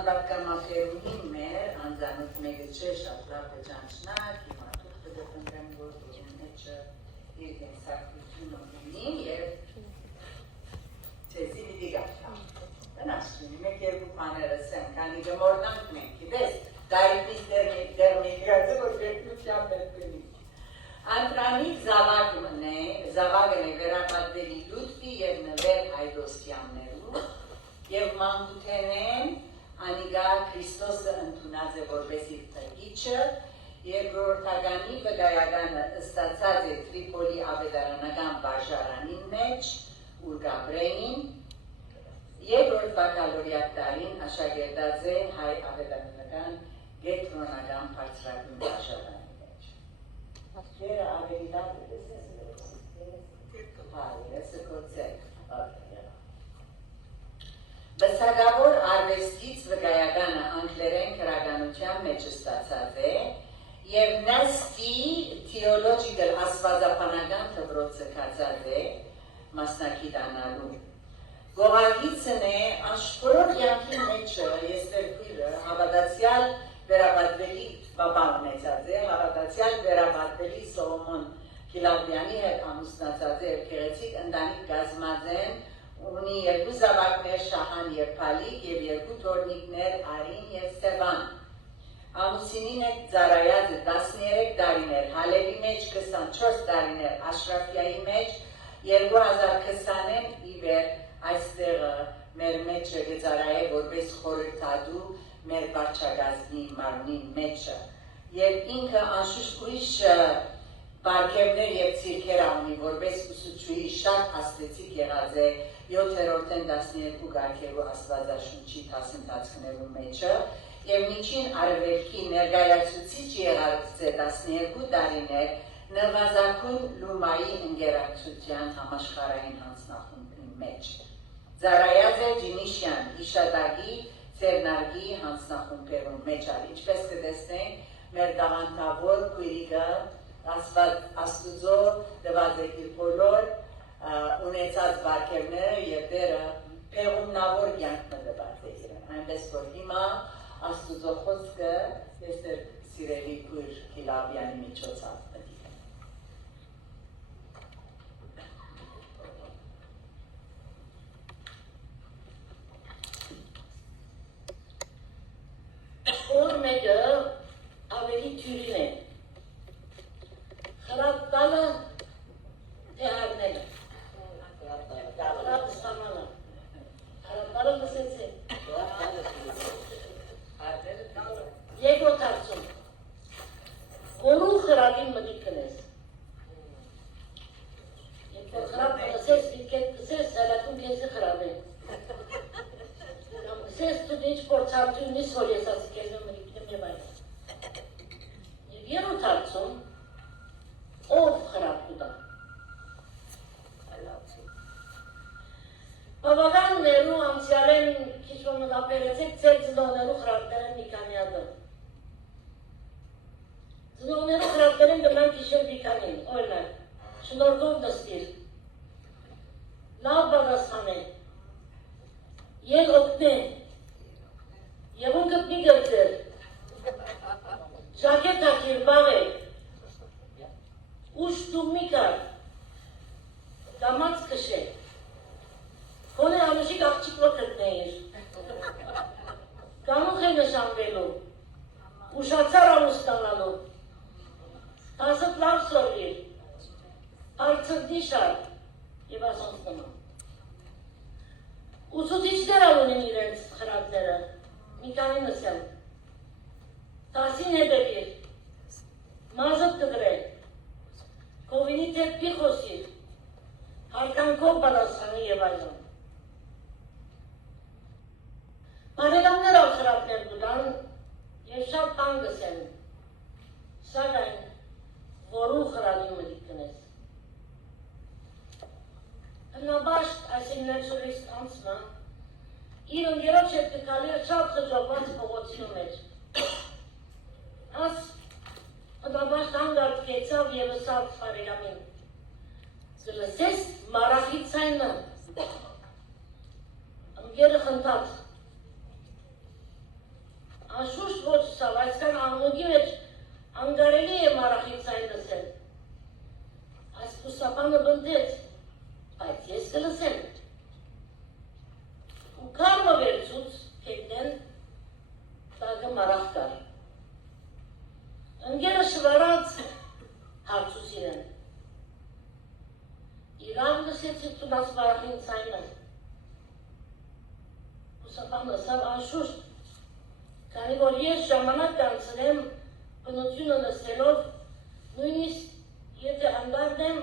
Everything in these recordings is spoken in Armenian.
Ստանդարտկամապերունին մեր անձանուց մեկը չէ շատ լավ բջանչնակ, հիմա թուղթը դպնդրեմ, որ մեջը իր գենսակրությունը ունի և չեսի դիդի գաղթա։ Տնաշկինի, մեկ երկու պաները սեմ, կանի գմորնանք մենք, իվես, դարիպիս դեր մեգրացը, որ վերքնության բերքնի։ Անտրանի զավագն է վերապատվելի լուտվի և նվեր հայդոստյաններու և մանկութենեն անիգա Քրիստոսը ընդունած է որպես իր տրգիչը երկրորդականի վգայականը ստացած է Տրիպոլի ավետարանական բաժարանին մեջ ուր Գաբրեին երկրորդ բակալորիատ տարին աշակերտած է հայ ավետարանական գետրոնական բարձրագույն բաժարանի մեջ։ Երը ավելի լավ է տեսնես Բսակավոր արվեստից վգայականը անգլերեն գրականության մեջ ստացած է և նստի թեոլոգիcal աստվածաբանական դպրոցը կացած է մասնակցանալու։ Գողագիծն է աշխորհ կյանքի մեջը ես վերքույրը հավատացյալ վերապատվելի բաբան ունեցած է, հավատացյալ վերապատվելի Սողոմոն Քիլավյանի հետ ամուսնացած է գեղեցիկ ընտանիք կազմած են ունի երկու զավակներ Շահան և Փալիկ և երկու թոռնիկներ Արին և Ստեփան։ Ամուսինին հետ ծառայած է 13 տարիներ, Հալեվի մեջ 24 տարիներ, Աշրաֆիայի մեջ 2020-ին ի վեր այստեղը մեր մեջը գծարայե որպես խորհրդատու մեր վարչագազնի մարմնի մեջը։ Եվ ինքը անշուշտ ուրիշ բարգևներ և ցիրքեր ունի, որպես ուսուցչուհի շատ աստեցիկ եղած է 7-րդեն 12 գայքերու աստվածաշունչի դասընթացքներու մեջը և միջին արևելքի ներկայացուցիչ եղած է 12 տարիներ նվազագույն լումայի ընկերակցության համաշխարհային հանձնախումբի մեջ։ Ծառայած է Ջինիշյան, Իշատակի, Ցերնարգի հանձնախումբերում մեջ, ինչպես կտեսնենք, մեր տաղանդավոր քույրիկը Աստուծո տված է իր բոլոր ունեցած բարգևները և դերը պեղումնավոր կյանք մտված է իրեն, այնպես որ հիմա Աստուծո խոսքը ես դեր սիրելի քույր Քիլավյանի միջոցով մտիկ եմ։ Որ մեկը ավելի թյուրին է, խրատ տալը թե հարնելը, խրատ ստանալը, խրատ տալը մսեց է, երկրորդ հարցում, որու խրատին մտիկ կնես, երբ որ խրատ մսեց, վիտկետ կսես, սալատում կենսը խրատ է, կսես տուտ ինչ փորձարկություն նիս որ ես ասի կենսը մտիկ եմ և այլ։ Եվ երրորդ հարցում, ով խրատ կուտա։ Բավականներու անցյալեն քիչ որ մտապերեցեք ձեր ծնողներու խրատներն մի քանի հատը։ Ծնողներու խրատներն գնանք իշել մի քանին, օրինակ, շնորհքով նստիր, լավ պատասխանե, ել օգնե, և ունկըտ մի գրծեր, ժակետ հակիր, բաղեք, ուշ դու մի կար, դամած կշեք, քոնե անուշիկ աղջիկ որ գտնեիր, կանուխ է նշանվելու, ուշացար ամուսնանալու, տասըտ լավ սորվիր, հարցրդի շար և ասոնց նման։ Ուսուցիչներ ունեն իրենց խրատները, մի քանի նսեմ, տասին հետևիր, մազըտ կդրեք, Կովինից հետ պի խոսիր, հարկանքով պատասխանի և այլն։ Բարեկամներ ախրատներ կուտան և շատ բան գսեն, սակայն որու խրատին մտիկ կնես։ Հնաբաշտ այսինլենցուրիստ անցնա, իր ընկերոջ հետ կկալի շատ խջոված փողոցի մեջ։ Աս հնաբաշտ հանգարդ կեցավ և ըսավ բարեկամին, կլսես մարախի ցայնը, ընկերը խնդաց, լսավ, այսքան աղմուկի մեջ անգարելի է մարախիցային լսել։ Այս խուսապանը բնդեց, բայց ես կլսեմ։ Ու կարմը վերցուց կետեն տագը մարախ կար։ Ընգերը շվարած հարցուց իրեն։ Իրավ լսեցի տունած մարախին ցայնը։ Խուսապանը լսավ անշուշտ, քանի որ ես ժամանակ կանցնեմ բնությունը լսելով, նույնիսկ եթե անդարդեմ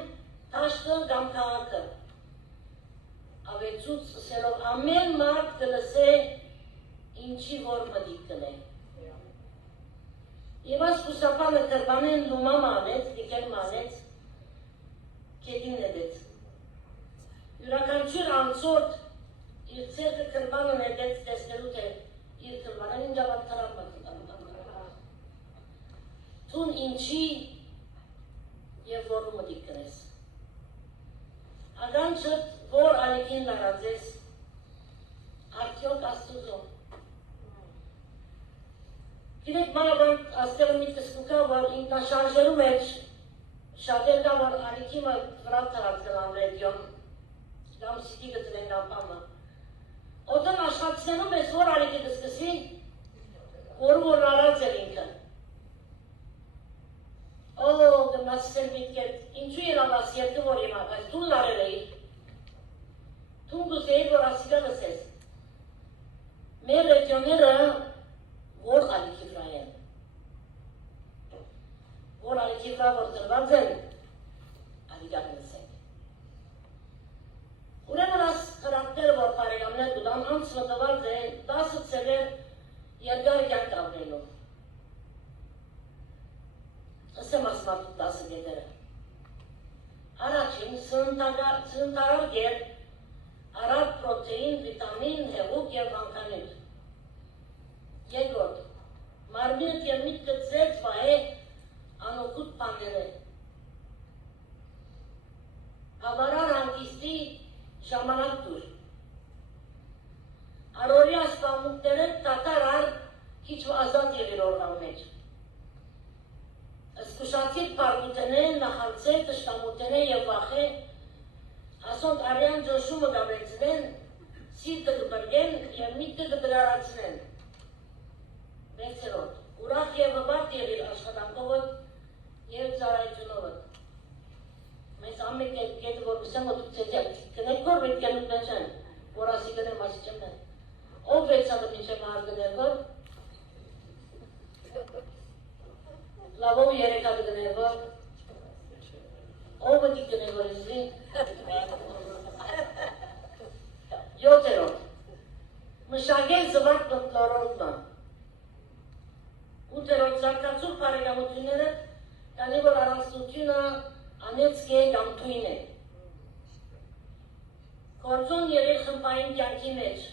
տաշտը կամ քաղաքը, ավեցուց լսելով ամեն մարդ կլսե ինչի որ մտիկ կլե։ Եվ այս խուսապանը կրբանեն լումա մանեց, դիկեր մանեց, կետին նետեց։ Յուրաքանչյուր անցորդ իր ցերկը կրբանը նետեց տեսնելու թե իր կրբանեն ինչ ավատարան Տուն ինչի և որու մտիկ կրես։ Ագանչըտ որ ալիքին լարածես, արդյոք աստուզո։ Գիրեք մանավանդ աստեղը միտքս կուկա, որ ինքնաշարժերու մեջ շատեր կա, որ ալիքիմը վրա թարած կլան ռեդիոն, կամ սիտի գծրեն գամպամը։ Ոտն աշխատցնելու մեզ որ ալիքի կսկսի, որ լարած էր ինքը։ Գնացել միտքետ, ինչու երավաս երկը որ իմա, բայց տուն լարել էի, տուն գուզեի, որ ասիկը լսես։ Մեր ռեդիոները որ ալիքի վրա են, որ ալիքի վրա որ տրված են, ալիքան լսենք։ Ուրեմն աս խրատները, որ պարեգամներ գուդան, անց մտված են 10 ծևեր երկար կյանք ապրելու։ Ասեմ ասմատուկ 10 գետերը։ Առաջին սննդարար գեր, արավ պրոտեին, վիտամին, հեղուկ և վանկանյուտ։ Երկրորդ, մարմինդ և միտքը ձեր վահե անօգուտ պաները։ Հավարար հանգիստի ժամանակ դուր։ Արորի ասպամուկները տատարար քիչ ազատ եղիր օրվան մեջ։ Սկուշացիտ պարգուտենե, նախանցե, տշտամուտենե և վախե, ասոնք արյան ջոշումը գավեցնեն, սիրտը կբրգեն և միտքը կդրարացնեն։ Մեծերոտ, ուրախ և հբարդ եղիր աշխատանքովըտ և ծարայությունովըտ։ Մեզ ամեն կետը որ բսեմ ոտուք ծետյակ, կնեք որ վետ կենուք նեչեն, որ ասի գնեմ ասի չեմ նեն։ Ով վեցակը մինչև մահար գներ Լավով երեկատ գներվոր, ով մտիկ գներվոր իզվի։ Յոթերոտ, մշագել զվարդ մտլորորդման։ Ութերոտ, զարկացուր պարեգամությունները, կանի որ առանցնությունը անեցկե գամթույն է։ Կորձոն երել խմպային կյանքի մեջ,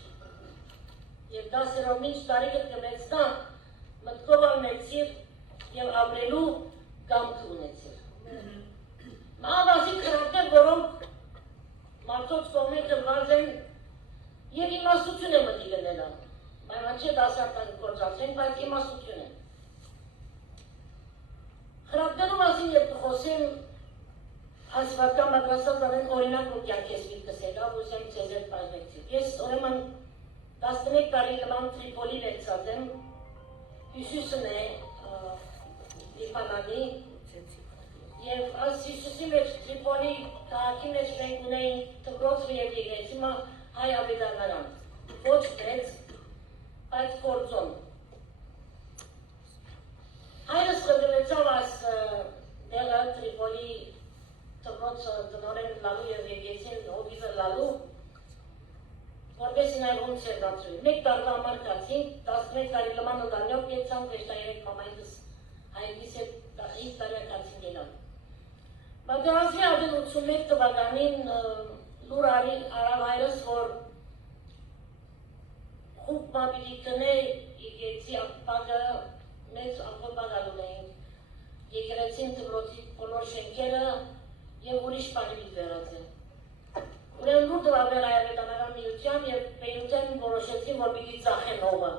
և դասերով մինչ տարիքըտ կմեցնա, մտքով ալմեցիր և ապրելու գամք ունեցիր։ Մահավազի քրատներ, որոնք մարդոց կողմե կրված են և իմաստություն է մտի գնելա։ Բայց չէ դասարտան կործացենք, բայց իմաստություն է։ Քրատներու մասին երբ կխոսեմ, ասվատկան մատրասած անեն օրինակ որ կյանքես միտքս եկավ, ուսեմ ծեզեր պարզվեցիր։ Ես օրեմն 11 տարի լման Տրիպոլի վերցած եմ, հյուսուսն է Լիբանանի և այս հյուսուսի մեջ Տրիպոլի քաղաքի մեջ մենք ունեին դպրոցը և եկեղեցիմը հայ ավետարան, ոչ մեծ, բայց գործոն։ Հայրս խնդրեցավ այս դեղը Տրիպոլի դպրոցը տնօրեն լալու և եկեղեցին հովիվը լալու, որպես ինայր ոնց էր դացրել։ Մեկ տարվա համար կացինք, 11 տարի լման ընդանյով կեցանք, վեշտայերեք մամայնս հայգիս հետ 5 տարյա կացին գելան։ Բագարազվի ադեն 81 տվականին լուր արավ հայրս, որ խուբ մապիլի կնե եկեցի ապագը մեծ ապագալուն էին։ Եկերեցին դպրոցի բոլոր շենքերը և ուրիշ պանիմիտ վերած է։ Ուրեմն լուր դվավեր այավետանական միության և պեյության որոշեցին, որ պիտի ծախեն հողը։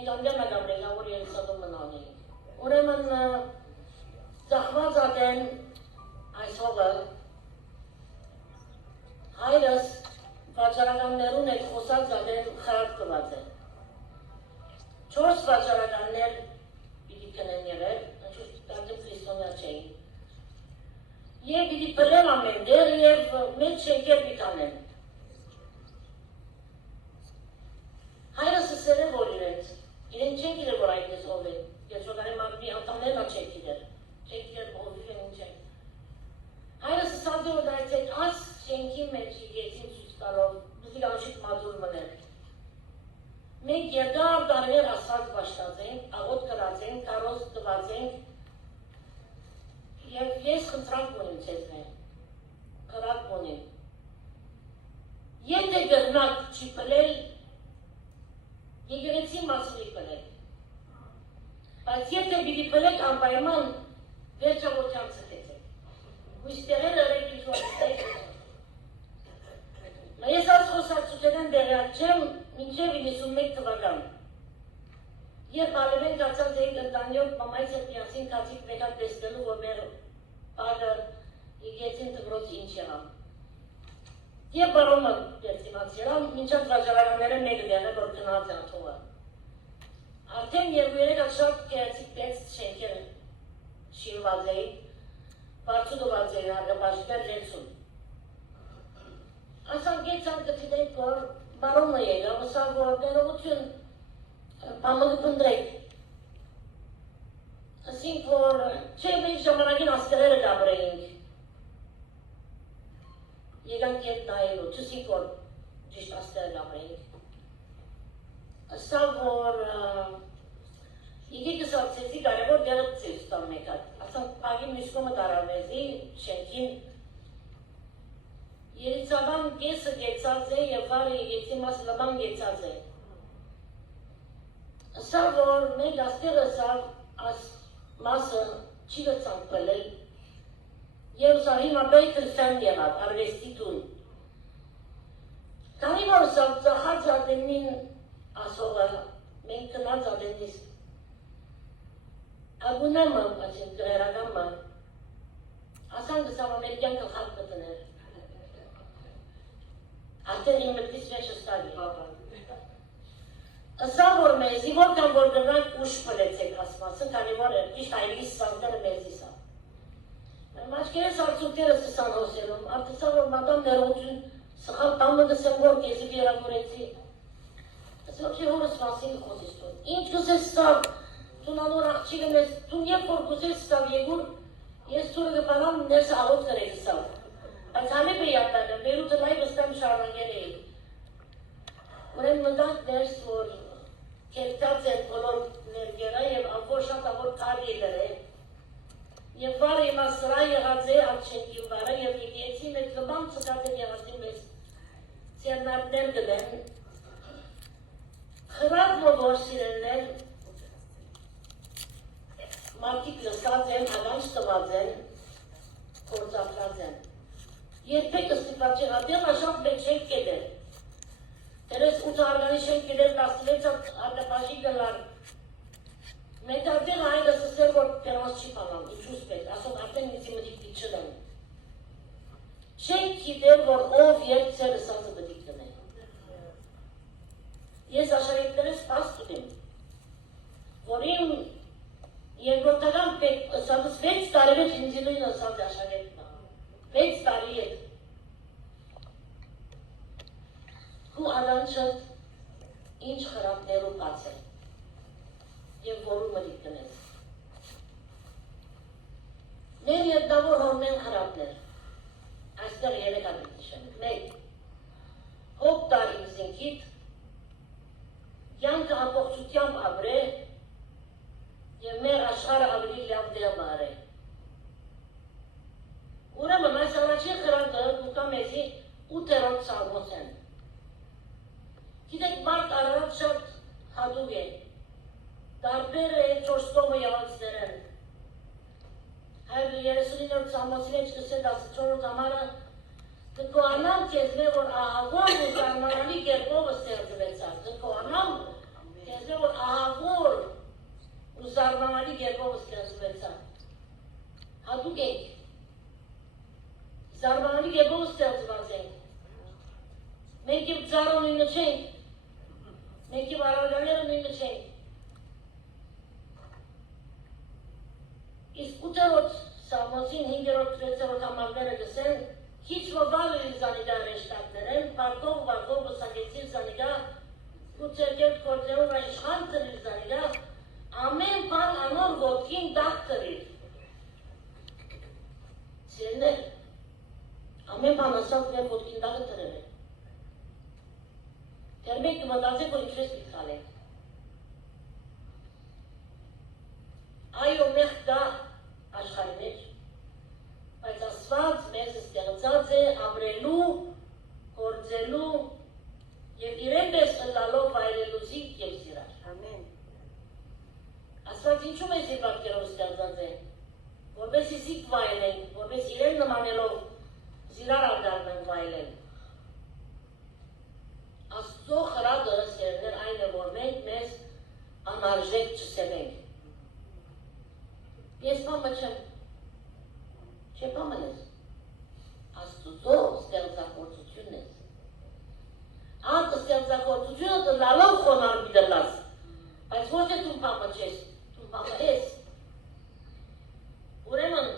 մենք անդեմ ագաբրենք, որ երեսատում մնան ենք։ Ուրեմն ծախված ատեն այս հողը հայրս վաճառականներուն հետ խոսած ատեն խրատ կված է։ 4 վաճառականներ պիտի կնեն եղել, արդեն քրիստոնյա չէին։ Եվ պիտի բռնել ամեն դեր և մեծ շենքեր պիտի անեն։ Հայրս սեր է որ իրեն չեն գիրել որ այդպես ով է, ես որ կարեմ անգրի անդամներն չեն գիրել ով են ինչ են։ Հայրս սած է որ դայց այդ աս շենքի մեջ իգեցին ծույց տալով, բզիկ անշիտ մազուր մներ։ Մենք երկար տարվեր ասված բաշտած ենք, աղոտ կրած ենք, կարոզ տված ենք, և ես խնդրանք ունիմ ծեզնեն, կրակ ունիմ։ Եթե գրնակ չի պլել, եկեղեցի մասնի պլել։ Բայց եթե պիտի պլեք անպայման, վերջավորության ծտեցեք։ Հույստեղերը ռեք իժվացեք։ Ես այս խոսակցութենեն դեղյակ չեմ, մինչև 91 թվական։ Երբ ալևեն կացած էինք ընտանյոտ մամայց հետ միասին կացիկ մեկատ տեսնելու, որ մեր պարը եկեցին տվրոց ինչ եղամ։ Եվ բարոմը դերցիմաց եղամ, մինչև վաճառականները մեկ լեղը, որ կնած են թողը։ Արդեն 2-3 շատ կերացիկ տեքստ շենքեր շիրված էին, բարձուդոված էին հարգապաշտներ լեցուն։ Ասան գեցան կթիդենք, որ բարոմը եղավ, ասան, որ ներողություն բամը կպնդրեք։ Ասինք, որ չէ մենք ժամանակին աստեղերը գաբրեինք։ Եկանք ետ նայելու, չսինք, որ ճիշտ աստեղը գաբրեինք։ Ասան, որ իգի կսարցեցի կարևոր դեղը ծեզ տան մեկատ։ Ասան, ագի միշկոմը տարավեզի, շենքին երիցավան կեսը գեցած է և վարը եկեցի մաս լման գեցած է։ Ասա, որ մենք աստեղը սավ մասը չի գծանք պլել և սա հիմա բեյ քրսյան եղավ, արվեստի տուն։ Քանի որ սա ծախած ադենին ասողը, մենք կնած ադենիս ագունամը, ասին կղերագամը, ասան կսավ ամերիկյան կլխակ կտներ։ Արդեն իմ մտքից մեջ ստագի։ Ասա, որ մեզի, որքան որ գնանք ուշ պլեցեք ասմասը, քանի որ ճիշտ այլիս սանտերը մեզի սա։ Մաշկերես արցուկները սսան հոսելում, արդսա, որ մատամ ներողություն սխալ տամը գսեմ, որ կեզի վերագորեցի։ Ասա, որ չէ հորս մասին խոսիս տուն։ Ինչ գսես սավ, տունանոր աղջիկը մեզ, տուն եվ որ գսես սավ եգուր, ես տուրը գպանամ ներս աղոտ կրեցի սավ։ Բայց համեպ է յատանը, վերուտը լայ վստամ շարնագեր էի։ Ուրեն մտանք ներս, որ կերտած են բոլոր ներգերը և ավոր շատ ավոր կար ելեր է։ Եվ վարը իմա սրա եղած է աղջենքի վարը և եկեցի մեծ լման ծկած են եղածի մեզ ծերնարդներ գլեն։ Խրատ մոդոր սիրելներ, մարդիկ լսած են, ագանչ տված են, կործապրած են։ Երբեք ստիպած չեղատեղը շատ մեկ շենք կեդեր։ Դերես 8 արգանի շենք կեդեր 16 արգապաշի գլար։ Մետարդեղ այն դսսեր, որ պերանս չի պանամ, ինչուս պետ, ասոք արդեն միցի մտիկ դիչել են։ Շենք կիդեր, որ ով երբ ծեր սազը բդիկ տնեն։ Ես աշարետներս պաս տուտեմ, որ իմ երկրորդական պետ, սազս 6 տարև է ինձիլույն ասած աշարետնա, 6 տարի է։ Ու ադանչըտ ինչ խրատներու պաց է։ Եվ որում մրիկ տնես։ Մեր ետնավոր հորմեն խրատներ, այստեղ երեք ադրիքիշեն, մեկ, հոկ տար իմ զինքիտ, յանքը ապողջությամբ աբրե և մեր աշխարը ավելի լավ դեմ արե։ Ուրեմն այս առաջի խրատը կուտա մեզի 8-րդ սաղոս են։ Գիտեք մարդ արարած շատ հադուգ է, տարբեր է 4 տոմը եղանցներ են։ 139-րդ սամոսին է չկսել 14-րդ համարը կկոանամ կեզմե, որ ահավոր ու զարմանալի կերպով ստեղծվեցավ։ Կկոանամ կեզմե, որ ահավոր Մենք և առարգաները նույնը չենք։ Իսկ 8-րդ Սամոսին 5-րդ 6-րդ համարները գսեն, քիչ մոբալ իր զանիգա հրեշտակներեն, բարգով վսագեցիր զանիգա, կուցերգետ կործերով աշխան տրիր զանիգա, ամեն բան անոր ոտքին դաղ տրիր։ Սիրներ, ամեն բան ասած մեր ոտքին դաղը տրել է։ Դեր մեկ կմտածեք, որ ինչպես պիտի խալենք։ Այո, մեղ կա աշխարհի մեջ, բայց Աստված մեզ ստեղծած է ապրելու, գործելու եւ իրեն պես ըլլալով վայելելու զիգ եւ զիրար։ Ամեն։ Աստված ինչու մեզ իր պատկերով ստեղծած է, որպես զիգ վայելենք, որպես իրեն նմանելով զիրար ադառնանք վայելենք։ Աստծո խրատը սերներ այն է, որ մենք մեզ անարժեք չսենենք։ Ես մամը չեմ պամն ես, Աստուծո ստեղծագործությունն ես։ Անդ ստեղծագործությունը տնալով խոնար բիդլաս, բայց ոչ է տուն պամը չես, տուն պամը ես։ Ուրեմն,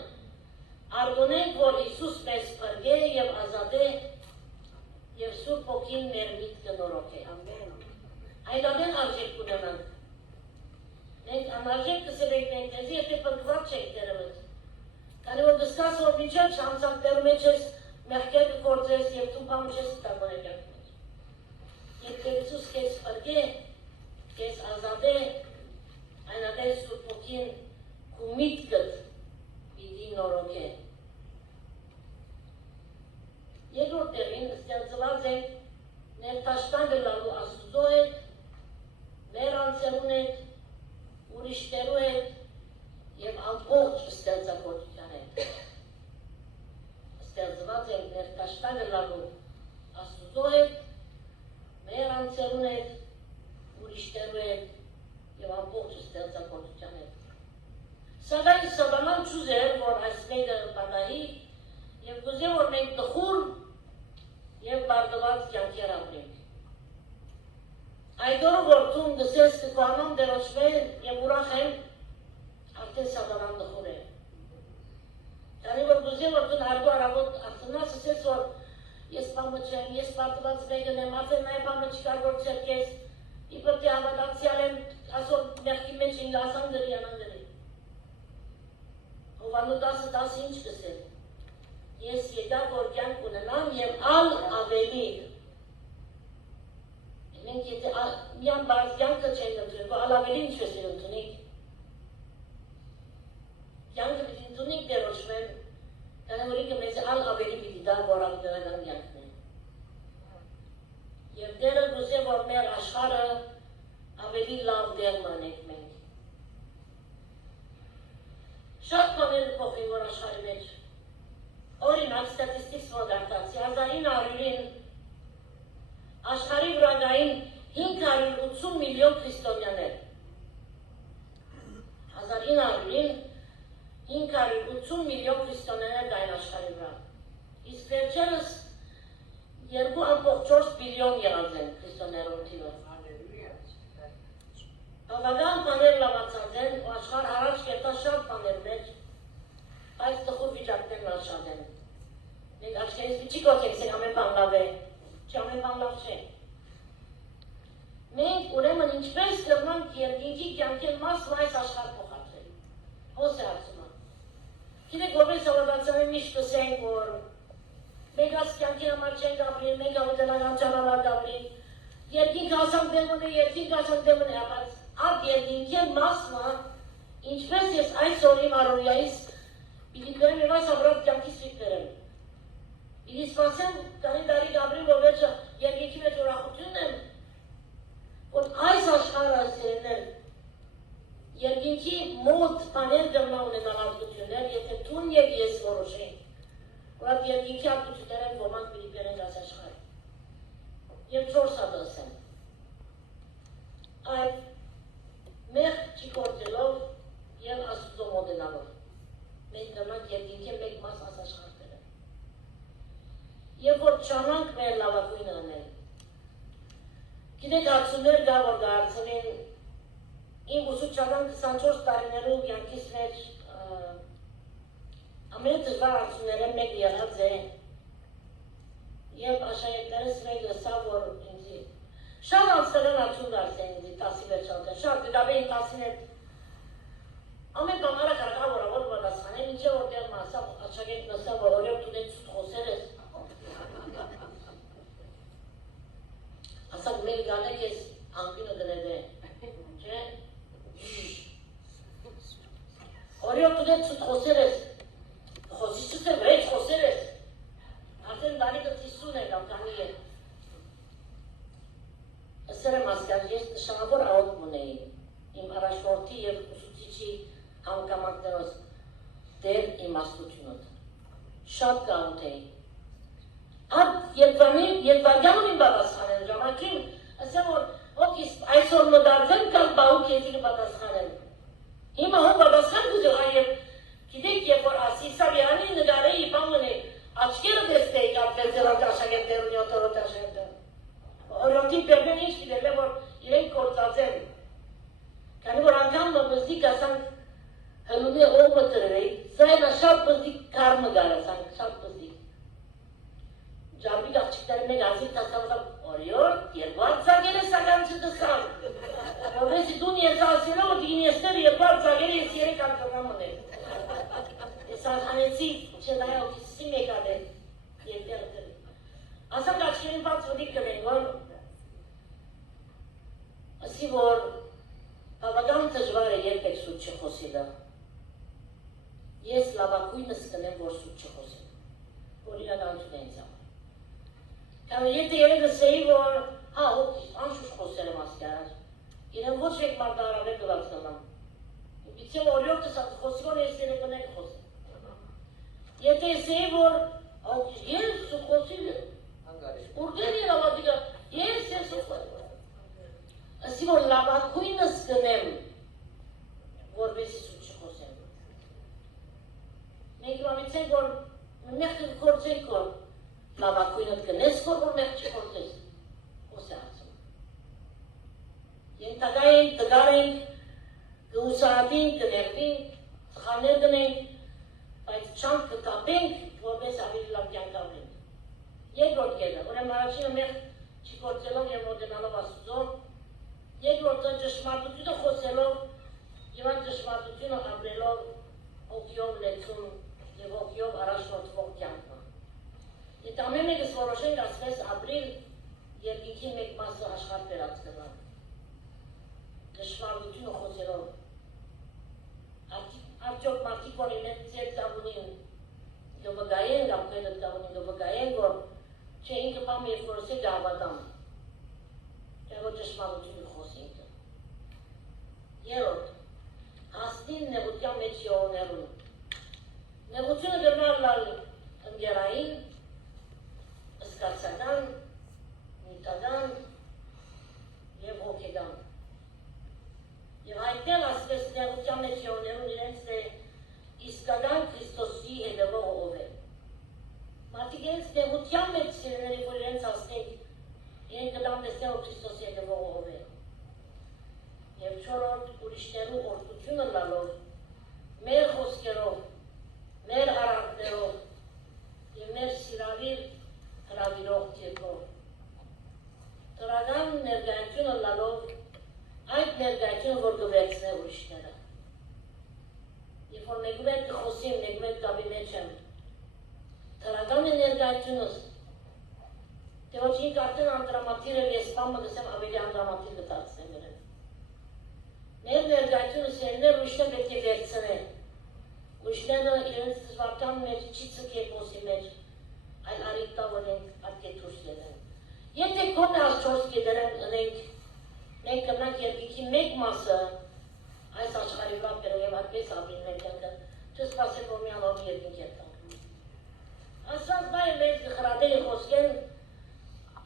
արգոնենք, որ Իսուս մեզ պրգե և ազատե և Սուրբ Հոգին մեր միտքը նորոգ է։ Այն ամեն արժեք կունենանք։ Մենք անարժեք կսրենք մենք եզի, եթե պրգված չենք դերևս։ Քանի որ դստաս որ միջև չանցանք դեր մեջ ես մեղքեր կգործես և տուն պամը չես ստագոն եկյանք մեջ։ Եթե Իսուս կեզ պրգե, կեզ ազատե, այնադեր Սուրբ Հոգին քու միտքդ պիտի նորոգ է։ Երկրորդ տեղին ստեղծված ենք ներտաշտան գլալու Աստուծո հետ, մեր անձերուն հետ, ուրիշներու հետ և ամբողջ ստեղծագործության հետ։ Ստեղծված ենք ներտաշտան գլալու Աստուծո հետ, մեր անձերուն հետ, ուրիշներու հետ և ամբողջ ստեղծագործության հետ։ Սակայն սատանան չուզեր, որ այս մեկը պատահի և գուզե, որ մենք տխուր և բարգված կյանքեր ապրենք։ Այդ օրը, որ դու գսես կկողանամ դերոչվել և ուրախ եմ, արդեն սատանան տխուր է։ Քանի որ գուզե, որ դու հարգու առավոտ արդնաս ասես, որ ես պամը չեմ, ես պատված մեկն եմ, արդեն նայ պամը չկար, որ չերկես, իպր թե հավատացյալ եմ, ասոր մեղքի մեջ ինգ ասան գրի, անան գրի։ Հովանու 10 ինչ կսել։ Ես եկա, որ կյանք ունենամ և ալ ավելի։ Մենք եթե միան բարդ կյանքը չենք ընդունել, որ ալ ավելի ինչպես են ընդունիք։ Կյանքը պիտի ընդունիք դերոչվեն, քանի որ ինքը մեզ ալ ավելի պիտի դա որակներական կյանքն է։ Եվ դերը գուզե, որ մեր աշխարհը ավելի լավ դեր մանենք մենք։ Շատ բաներ փոխվի որ աշխարհի մեջ։ Օրինակ ստատիստիկս մոդարտացի 1900-ին աշխարհի վրա կային 580 միլիոն քրիստոնյաներ։ 1900-ին 580 միլիոն քրիստոնյաներ կային աշխարհի վրա։ Իսկ վերջերս 2.4 բիլիոն եղած են քրիստոնյաներով թիվը։ Բավական բաներ լավացած են, ու աշխարհ առաջ կետա շատ բաներ մեջ, բայց տխուր վիճակներն շատ են։ Մենք աշխարհից չի գոթենք ամեն բան լավ է, չի ամեն բան լավ չէ։ Մենք ուրեմն ինչպես կրնանք երկինքի կյանքեն մասն այս աշխարհ փոխադրել։ Հոս է հարցումը։ Գիտեք, որպես հավատացյալներ միշտ կսենք, որ մենք այս կյանքի համար չենք ապրել, մենք ավետարական ճանապարհ ապրել, երկինքը ասանք դեմ ունի, երկինքը ասանք դեմ ունի, բայց այդ երկինքի մասը, ինչպես ես այսօր իմ առօրյայիս պիտի գրեմ և այս ապրած կյանքից պիտի գրեմ։ Պիտի սպասեմ քանի տարի կապրեմ, որ վերջը երկինքի մեջ ուրախությունն եմ, որ այս աշխարհը սերներ երկինքի մոտ բաներ կրնա ունենալ հատկություններ, եթե տուն և ես որոշենք, որ այդ երկինքի հատկությունները ոմանք պիտի բերենք այս աշխարհ։ Եվ 4 հատ ասեմ։ Այդ մեղ չգործելով և Աստծո մոտենալով։ Մենք կրնանք երկինքի մեկ մաս այս աշխարհները։ Եվ որ չանանք մեր լավագույնը անել։ գիտեք հարցումներ գա, որ գարցվին իմ ուսուցչական 24 տարիներու կյանքիս մեջ ամեն դժվար հարցումները մեկ եղած է եւ աշակերտներս մեկ լսավ, որ ինձ շատ անձնական հարցում դարձեն ինձ 10-ի վերջանքան, շատ դիտաբեին 10-ին հետ ամեն բամարը կարակա որավոր պատասխանեմ, ինչ է որտեղ մասավ աշակերտ լսավ, որ օրյոք դու դեն ծուտ խոսեր ես ասակ մեկ գանեք ես անգյունը դրեդ է, չէ? Օրյոք դու դեն ծուտ խոսեր ես Խոսի չուտեր, վրեջ խոսեր ես, արդեն դարիկը ծիսուն է կամ կանի է։ Ասեր եմ ասկար, ես նշանավոր աղոտ մունեի, իմ առաջորդի և ուսուցիչի համկամակներոս դեր իմաստությունոտ, շատ կաղոտ էի։ Ատ երկվարգյանում իմ պատասխանեն, ժամակին, ասեմ որ ոքիս այսօր մդարձեն կամ բաղուք եզիկը պատասխանեն։ Հիմա հոն պատասխան գուզել այև Գիտեք, երբ որ Ասիսավյանի նգարեի բամունի աչկերը դեստեի կապվեցելան աշակերտներուն 7-րդ աշակերտներուն։ Օրյոթի պերբեն ինչ գիտել է, որ իրենք կործած են։ Կանի որ անգամ բզդիկ ասանք հլունի ողմը տրրեի, զայնա շատ բզդիկ կարմը գարասանք, շատ բզդիկ։ Ժարվիկ աղջիկները մեկ ազիկ տասավազավ, օրյոտ, երկվար ծագեր է սական չտսխան։ Որվեսի դուն ես ասելով, որ դինիեստեր երկվար ծագեր է ես երեք անգամ ունել։ Ես անհանեցի, չնայա օգիսի մեկად է, երդեր դրի։ Ասակ աչքերին բաց վդիկ կնենք, որ ասի, որ բավական դժվար է երբեք սուտ չխոսիլը։ Ես լավակույնս կնեմ, որ սուտ չխոսիլ, որ իրականություն է ինձ համար։ Կամ եթե երեգը սեի, որ հա, անշուշ խոսեր եմ ասկի առաջ, իրեն ոչ եկ մարդարավեր գված կնամ։ Իպիցե օրյոք տսատ խոսիվոր ես երեգն եք խոսի։ Եթե սեի, որ ես սուտ խոսիլ եմ, ուրգեն էր ավադիկը, ես սուտ խոսիլ եմ։ Ասի, որ լավակույնս կնեմ, որվեսի սուտ չխոսեմ։ Մենք իմամիցենք, որ մեղքը կործենք, որ լավակույնըտ կնես, որ մեղք չխործես, ոս է հարցում։ Ենտագայենք, տգարենք, կուսահատենք, կներվենք, ծխաներ դնենք, բայց չանք կտապենք, որպես ավելի լավ կյանք ապրենք։ Երկրորդ կետը, ուրեմն առաջինը մեղք չկործելով և մոտենալով Աստծո, երկրորդը ճշմարտությունը խոսելով և այդ ճշմարտությունը ապրելով հոգիով լեցուն և հոգիով առաջնորդվող կյանքը։ Եթե ամեն մեկս որոշենք ասպես ապրիլ և ինքի մեկ մասը աշխարհ վերածնելան։ Ճշմարտությունը խոսելով Արդյոք մարդիկ որ իրենց ձեր ծավունին գովգայեն կամ կետըտ ծավունին գովգայեն, որ չէ ինքը պամ երբ որս է գավադամ, չէ որ ճշմարտությունը խոսինքը։ Երորդ, հասնին նեղության մեջ յողներուն։ Նեղությունը գրնար լալ ընգերային, սկացական, նիտական և հոգեգան։ Եվ այդտեղ ասպես նեղության մեջ յողներուն իրենց է իսկական Քրիստոսի հետևող ով է։ Մարդիկ իրենց նեղության մեջ սիրեների, որ իրենց ասնենք, իրենք կտամ տեսնեն, որ Քրիստոսի հետևող ով է։ Եվ չորրորդ ուրիշներու օրդությունը լալով, մեր խոսքերով, մեր արանքներով և մեր սիրավիր հրավիրող թիրքով։ Տրական ներգայությունը լալով այդ ներգայությունը, որ կվերցնե ուրիշները։ Երբ որ մեկում հետ կխոսիմ, մեկում հետ կապի մեջ եմ, տրական է ներգայությունս, թե ոչ ինք արդեն անդրամատիր եմ, ես պամը գսեմ ավելի անդրամատիր գտացնեմ իրեն։ Մեր ներգայությունը սերներ ուրիշները պետք է վերցնեն, ուրիշները իրենց զվարդան մեջ չի ծկե պոսի մեջ, այլ արիտա որ ենք ատկե թուրս լենեն։ Եթե կոնը ասչորս կեդերեն ընենք, մենք կմնանք երկիքի մեկ մասը այս աշխարի վրա պերով և այդպես ապրին մեր կյանքը, չսպասեք որ միան ով երկինք ետ տանք։ Ասված բայ մեզ խրադերի խոսքեն,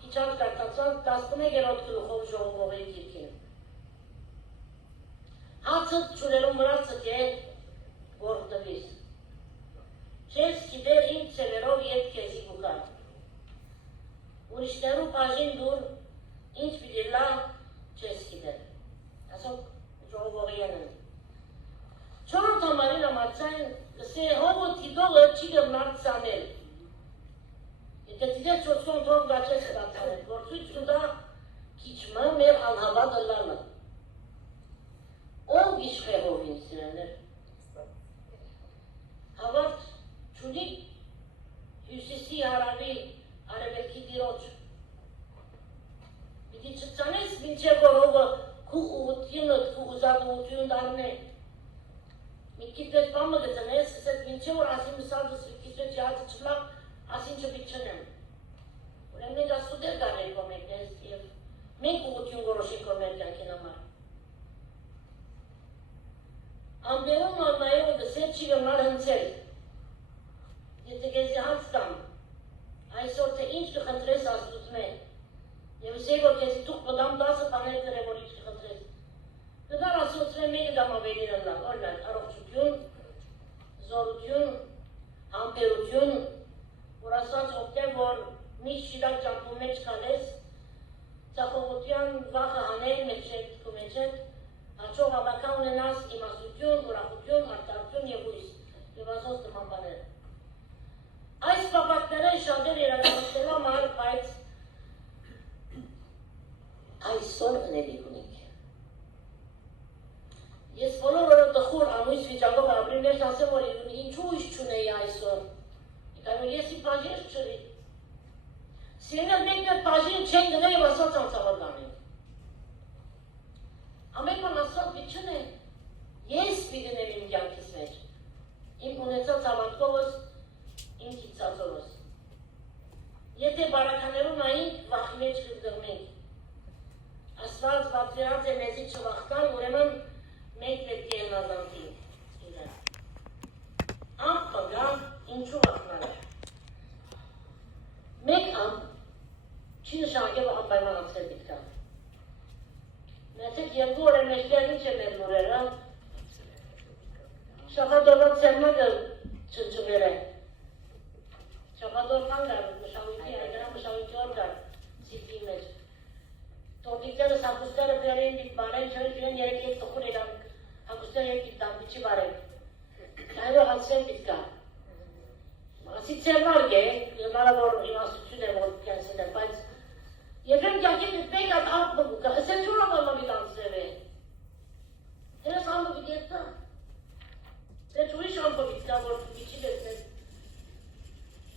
իչանք կարտացված 11-րդ գլուխով ժողովողի գիրքին։ Հացըտ չուրերում վրա ծկե գործդվիս։ Չես գիտեր իմ ծևերով ետ կեզի գուկար։ Ուրիշներու բաժին դուր ինչ պիտի լա չես գիտել։ Ասոք ժողովողի են։ Չորրորդ համարին համացայն լսե հողը տիդողը չի գմնար ծանել։ Եթե դիտես չոսկոն թող գաչես հրացանել, որ ծույց կտա քիչմը մեր անհավատը լանը։ Ով իշխեղով ինձ սիրաներ։ Հավատ չունի հյուսիսի հարավի արևելքի դիրոջ։ Պիտի չծանես մինչև որ հողը քու ուղությունը, քու ուզադուություն դարնե։ Մի կիտվեց բամը գծնես, ասես մինչև որ ասին մսալդս կիտվեց յացը չլավ, ասին չպիտ չնեմ։ Ուրեմ մենք ասուդեր գարնենք որ մենք ես և մենք ուղություն գորոշենք որ մեր կյանքին համար։ Ամբերում նայով դսեր չի գմար հնցել։ Եթե գեզի հանց տամ, այսօր թե ինչ կխնդրես աստուծմե, և ասեի որ կեզի թուղ պդամ 10 պաներ դրե որ ինչ կխնդրես։ Դար ասոցմե մեկը դամ ավելին ըլլավ, օրնակ առողջություն, զորություն, համպերություն, որ ասած ովտև որ միշտ շիդակ ճամպում մեջ կալես, ծախողության վախը հանել մեջ հետ կու մեջ հետ, հաչող աբակա ունենաս իմաստություն, ուրախություն, արտարություն և հույս, և ասոց տման բաներ։ Այս պապակները շատեր երագամստելու համար, բայց այսօր ընելիք ունենք։ Ես բոլոր օրը տխուր ամույս վիճակով ապրի մեջ ասեմ, որ ինչու իշ չունեի այսօր։ Եկայում ես ի պաժիր չրի։ Սիրենել մենք մեր պաժիր չեն գնե և ասած անցավար գանենք։ Ամեն բան ասած պիտ չնե, ես պիտինել իմ կյանքիս մեջ, իմ ունեցած հավատքովս, իմ կիծածորս։ Եթե բարականերում այնք վախի մեջ կգրմենք, ասված վապրիած է մեզի չվախտան, ուրեմն մենք պետք է հնազանդին իրար։ Ամպ պգան, ինչու վախնալ է։ Մեկ ամպ չի նշանակել անպայման անցել դիտկան։ Մեցեք երկու օր է մեջտեղ ինչ է մեր լուրերը, շախադորվա ծերմակը չնչվեր է։ Շախադոր կան գար, մշավույթի, այգրան մշավույթի օր գար, սիպի մեջ։ Տորդիկները սակուստերը պերեն դիտ բարեն, չորի իրեն երեք եկ տխուր իրան, հակուստերը եկ դիտ դամպի չի բարեն։ Այրո հացրեն դիտ կար։ Ասի ծերվարգ է, հնարավոր իմաստություն է, որ կյանսին է, բայց Եվրեմ կյանքին մեկ այդ ամպը գուկա, ասել չուր ամալմա միտ անցրև է։ Հերս ամպը գիտ ետնա։ Դեչ ուրիշ ամպը գիտ կա, որ գիչի բեսնեն։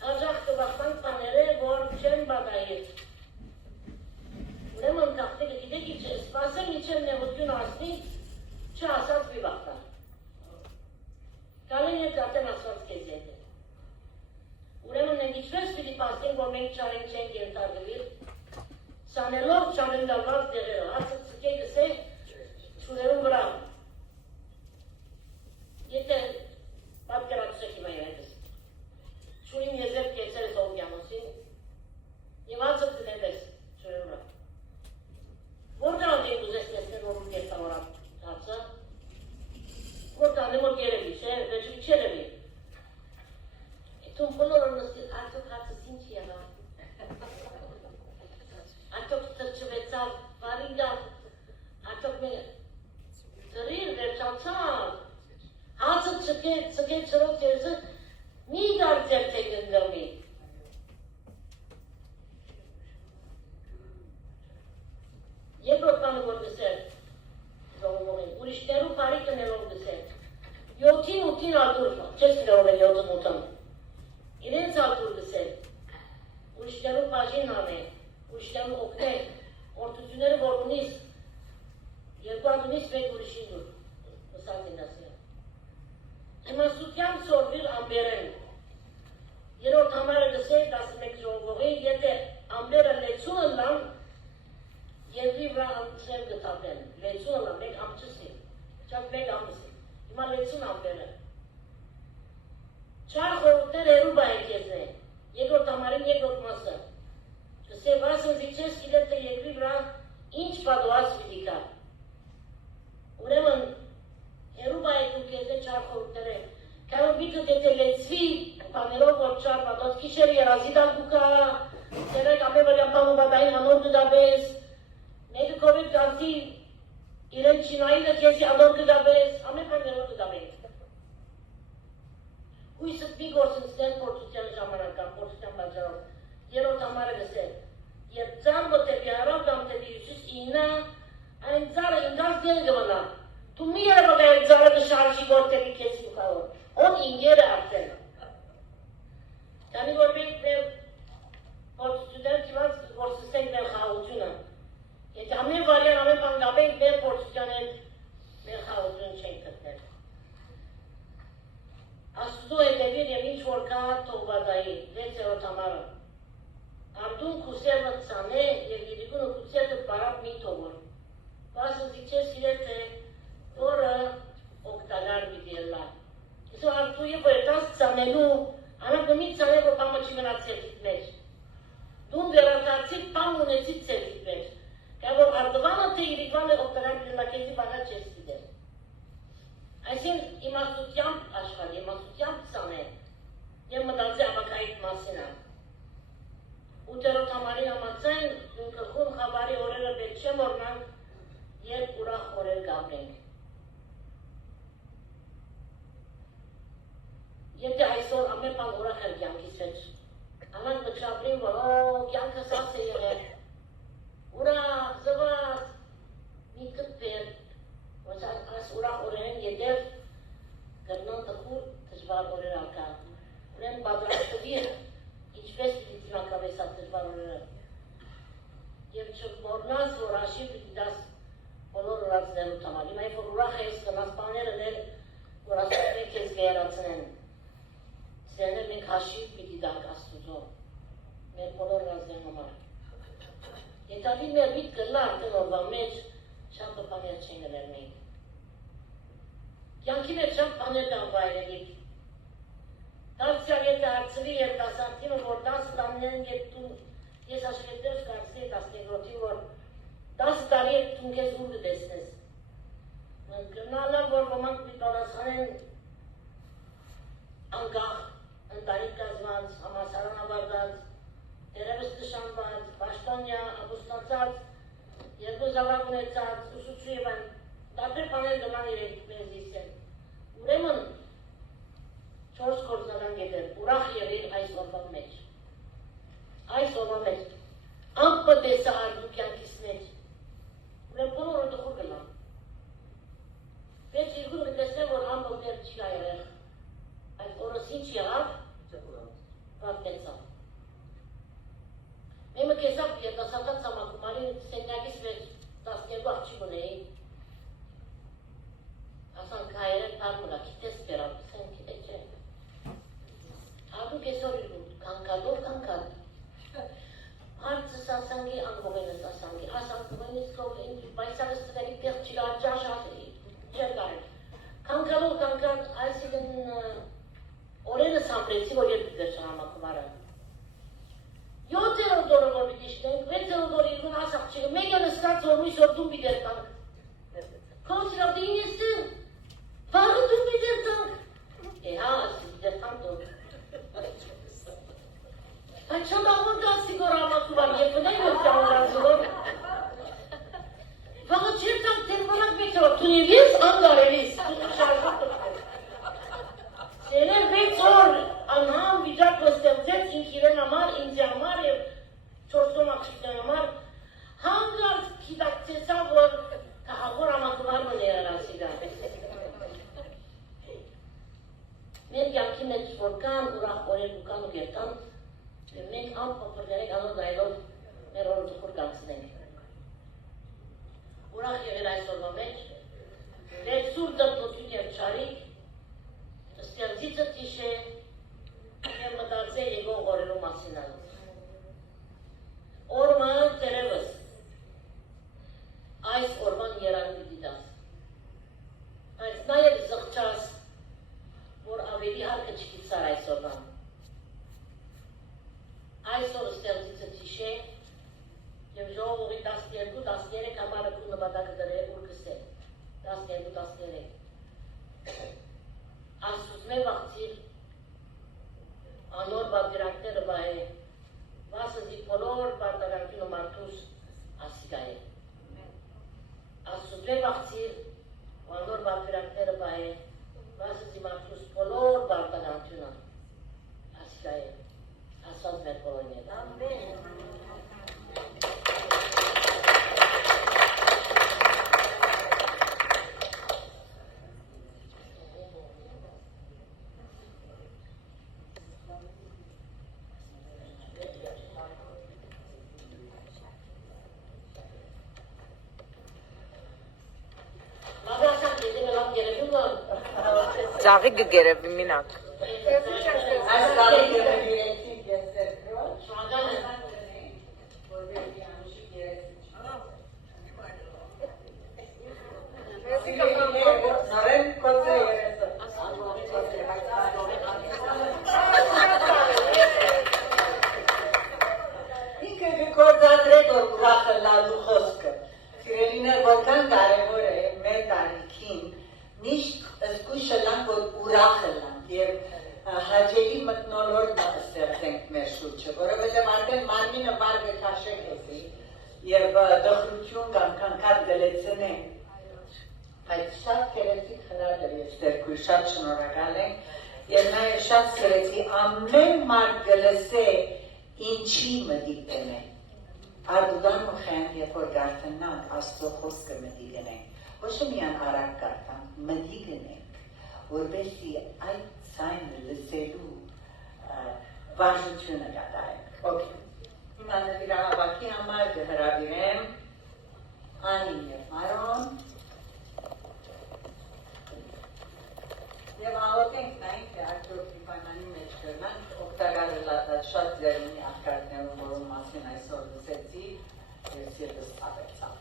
Հաջախ կվախտանք պաները, որ չեն բադայել։ Ուրեմն կաղտեկը գիտեք իչ է, սպասեմ իչ են նեղություն ասնի, չասած մի վախտա։ Կալեն ետ գատեն ասված կեզ ետ է։ Ուրեմն ենք իչպես պիտի պաստենք, որ մենք չարենք չենք ենթարգվիր, Սանելով չաննդալված դեղերը, հացը ծկե գսե չուրերում վրա։ Եթե պատկերացուսեք իմ այր հետս։ Չուրին եզև կեցեր ես օվկյանոսին և հացը ծնեվես չուրերում վրա։ Որքան դենք ուզես տեսնել որ ուր գերտավորատ հացը, որքան որ գերևի, վեջվի չերևի։ Էթում բոլոր որ նստիր, արդյոք հացս ինչ եղա։ Արդյոք թրջվեցավ, վարինգավ, արդյոք մեր ծրիր վերջացավ, հացը ծկե չրոց երզը մի դար ձերթեք ընդրմի։ Երկրոտ բանը որ գսեր, ժողովողին, ուրիշներու պարի կնելով գսեր, 7-8 ալդուր, չես գրով է 7-8, իրենց ալդուր գսեր, ուրիշներու պաժին հանել, ուրիշներու օգնել, օրդությունները որ ունիս, երկու հատ ունիս մեկ ուրիշին դուր, վսատին ասել։ Իմաստության սորվիր ամբերեն, երորդ համարը գսել 11 ժողովողի, եթե ամբերը լեցունը լան, երկրի վրա անցրև գտապեն, լեցունը լան, մեկ ամչսի, չակ մեկ ամսի, հիմա լեցուն ամբերը։ Չար խորոտներ հերու բա է կեզնե, երկրորդ համարին երկրորդ մասը։ Գսել վասն զիչես գիտեր թե երկրի վրա ինչ բադուած վիդիկա։ Ուրեմն հերու բա է դու կեզնե չար խորոտներ է, կայում բիտը դետե լեցվի, պաներով որ չար բադուած, քիշեր երազի դալ դուկա, ծերեք ամե վրյան պանու բադային հանոր դուդաբես, իրեն չինայինը քեզի անոր կգաբերես, ամեն բան ներոր կգաբերես։ Հույսըտ մի գործընցնել փորձության ժամանական, փորձության բաժարով, երորդ համարը գսել, և ծամբը տեպի հարավ կամ տեպի ուսիս ինը, այն ծարը ինքաս դեն գվնա, դու մի երևակ այն ծարը դշարժի որ տեպի քեզի ուխավոր, on ինգերը արդեն։ Կանի որ մենք մեր փորձությունները կիված գործսենք մեր խաղությունը, եթե ամեն վարյան ամեն բան գաբենք մեր փորձության հետ մեր խաղություն չենք գտնել։ Աստուծո հետևիր և ինչ որ կա թողվադայի, 6-րդ համարը։ Արդուն կուսերնը ծանե և երիգունը կուսերնը բարապ մի թողոր։ Բասը չես իրետ է, որը օգտագար բիդիելլա։ Իսկ արդու և վերտաս ծանելու, անապը մի ծանե, որ պամը չի մնաց ծերքիտ մեջ։ Դուն վերակացիտ պամ ունեցիտ ծերքիտ մեջ։ Կա որ արդվանը թե երիգվանը օգտագար բիդիելլա կեզի բաղա չես գիտեր։ Այսին իմաստությամբ աշխարհ, իմաստությամբ ծանե և մտածի ավակայիտ մասինա։ 8-րդ համարի համաձայն գլխում խաբարի օրերը պետք չեմ օրնանք, երբ ուրախ օրեր գաբրենք։ Եթե այսօր ամեն բան ուրախ էր կյանքից մեջ, անանք մտշաբրին, որ կյանքս աս է եղել, ուրախ, զվարթ, մի կտպեր, որ այս ուրախ օրերեն ետև գրնան տխուր դժվար օրեր արկա։ Ուրեն պատրաստվի ինչպես պիտի դիմակավես այդ դժվար օրերը։ Եվ չմորնաս, որ աշի պիտի դաս բոլոր ուրացնելու տամալ։ Հիմա որ ուրախ ես կնաս բաները ներ, որ ասում մենք ես գերացնեն։ Սերներ մենք հաշիվ պիտի դանք աստուծո, մեր բոլոր ուրացնեն համար։ Եթավի մեր միտ կլա արդեն օրվա մեջ, շատ բաներ չեն գներ մենք։ Կյանքի մեջ շատ բաներ կան վայրելիք։ Դարձյալ եթե հարցվի և դասարտիմը, որ 10 տանեն ես աշխետերս կարծի 12-րդի, որ 10 տարի է տուն կեզ ուր դեսնես։ Գնալը, որ ոմանք մի պատասխանեն անկախ, ընտանիք կազմած, համասարան ավարտած, դերևս տշանված, պաշտոնյա, ապուստացած, երկու զավակ ունեցած, ուսուցու և այն, տարբեր բաներ դման իրենք մեզ դիսեն։ Ուրեմն, 4 գործնական գետեր, ուրախ եղիր այս օրվա մեջ։ Այս օրվա մեջ, ամպը դեսա արդու կյանքիս մեջ, ուրեմ բոլորը դխուր գլան։ Պետք երկուն կտեսնեմ, որ ամպը դեր չի այրեղ, այդ օրս ինչ եղավ, վատկեցավ։ Մեմը կեսավ երդասատած սամակումարի սենյակիս մեջ 12 աղջիկ ունեի, ասան կայրեն պարմուլա, կիտես պերավ, սեն կիտե չէ։ Արդու կեսոր կանկալով կանկալ։ Հարցս ասանգի, անգողենս ասանգի, ասանգողենս կողեն, բայսարս տների պեղ չիլար ճաշ ասի, չեր գարել։ Կանկալով կանկալ, այսիգն օրենը սամպրեցի, որ երբ վերջան համակումարը։ 7-րդ օրը որ պիտի շնենք, 6-րդ օրը իրգուն ասաղ չեղը, մեգը նստած որ մույս որ դում պիտեր տանք։ Կոնսիրավ դին եսին, վաղը դում պիտեր տանք։ Հա, ասի պիտեր տանք դում։ Այդ շատ աղոր կասի գոր համակումար, երբ նայ որ ճանրազոր։ Վաղը չեր տանք տերմանակ մեքրով, թունիվ ես անգարելիս, թունիվ շարժում տպել։ Սերեր 6 օր անհամ վիճակ վստեղծեց ինք իրեն համար, ինձի համար և 4 աղջիկներ համար, հանգարց կիտակցեցավ, որ աղոր համակումար մներ ասիգա։ Մեր կյանքի մեջ որ կան, ուրախ օրեր ու կան ու գերտան, մենք ամպապրներենք անոր դայլով մեր օրը դխուր կացնենք։ Ուրախ եղեր այս օրվա մեջ, Ջրվախցիր, անդոր բապիրակները բայ, մասը զիմացուս բոլոր բարտականությունը, ասկայ է, ասված մեր կոլոնիել։ Ամեն։ Ծաղի գերևի մինակ։ Այս կարի գերևի գեսեր քրոջ, որվերի անուշի գերեսի նարեն կոցը երեսը։ Ինքը գկործադրեք որ ուրախը լալու խոսքը, սիրելիներ որքան կարևոր է մեր տարիքին, միշտ զգույշը լան, որ ուրախը լան և հաջելի մտնոլորտ ստեղծենք մեր շուրջը, որովհետև արդեն մարմինը վարգը քաշենք էսի և դխրություն կամ կանգատ գլեցնենք, բայց շատ կերեցիկ խրար էր ես տերքույր, շատ շնորհակալ ենք և նաև շատ սրեցի ամեն մարդ գլսե ինչի մդիպեն է, արդուդան ու խենք երբ որ գարթնանք աստծո խոսքը մդի գնենք, ոչ միան արագ գարթանք, մդի գնենք, որպեսի այդ ցայնը լսելու վարժությունը կատարենք։ Okay։ Հիմա նվիրահավաքի համար կհրավիրեմ Անին և Մարոն և աղոտենք նայինք թե արդյոք պայմանի մեջ կրնանք օգտագարը լատած շատ ձերունի աղկարդներում, որում մասին այսօր լսեցի և սիրտս ծավեցավ։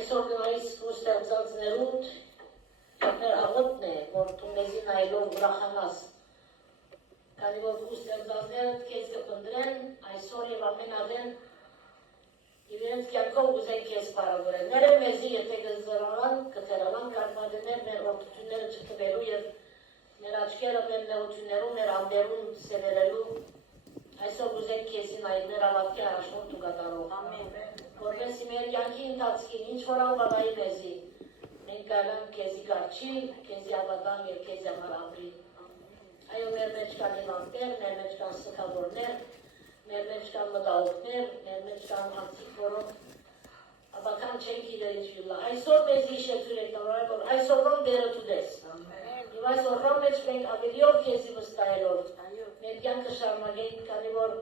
Այսօր գնայիս ուստեղծածներուտ մեր աղոտն է, որ դու մեզի նայելով ուրախանաս։ Քանի որ ուստեղծածները քեզ կփնտրեն, այսօր եւ ամեն ադեն իրենց կյանքով ուզեն քեզ բարավորել։ Ներե մեզի եթե կզրանան, կթերանան կարմադներ մեր որդությունները չտվելու եւ մեր աչքերը մեր նեղություններում, մեր ամբերում սևերելու այսօր ուզեն քեզի նայել մեր ավատքի առաջնորդ ու կատարող։ Որպեսզի մեր կյանքի ընթացքին ինչ որ անվանայի մեզի, մենք կարանք քեզի կարչի, քեզի ավատան եւ քեզի համար ապրի։ Այո, մեր մեջ կան իմանտներ, մեր մեջ կան սխալորներ, մեր մեջ կան մտահոգներ, մեր մեջ կան անցիկ, որոնք ապական չեն գիտեր ինչ վիլա։ Այսօր մեզ իշեցուր եք նորայ, որ այսօրվան դերը տուդես։ Եվ այսօրվան մեջ մենք ավելիով քեզի վստահելով, մեր կյանքը շարունակենք, քանի որ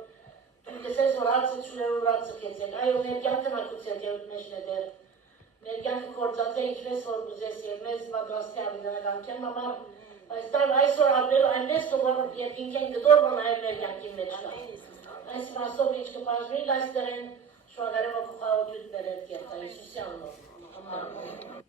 դու գսես որ հացը չուներ ու հացը քեզեք, այո, մեր կյանքը նակուցել եղուտ մեջն է դեր, մեր կյանքը կործած է ինչպես որ ուզես և մեզ պատրաստի ավիդանականության համար, այսօր ապրելու այնպես որ երբ ինքեն գդոր բանայել մեր կյանքի մեջ կա։ Այս մասով ինչ կպաշվի, այս դրեն շուագարեմ ոգուխաղոտույթ բերել կերտա, Իսուսի անով։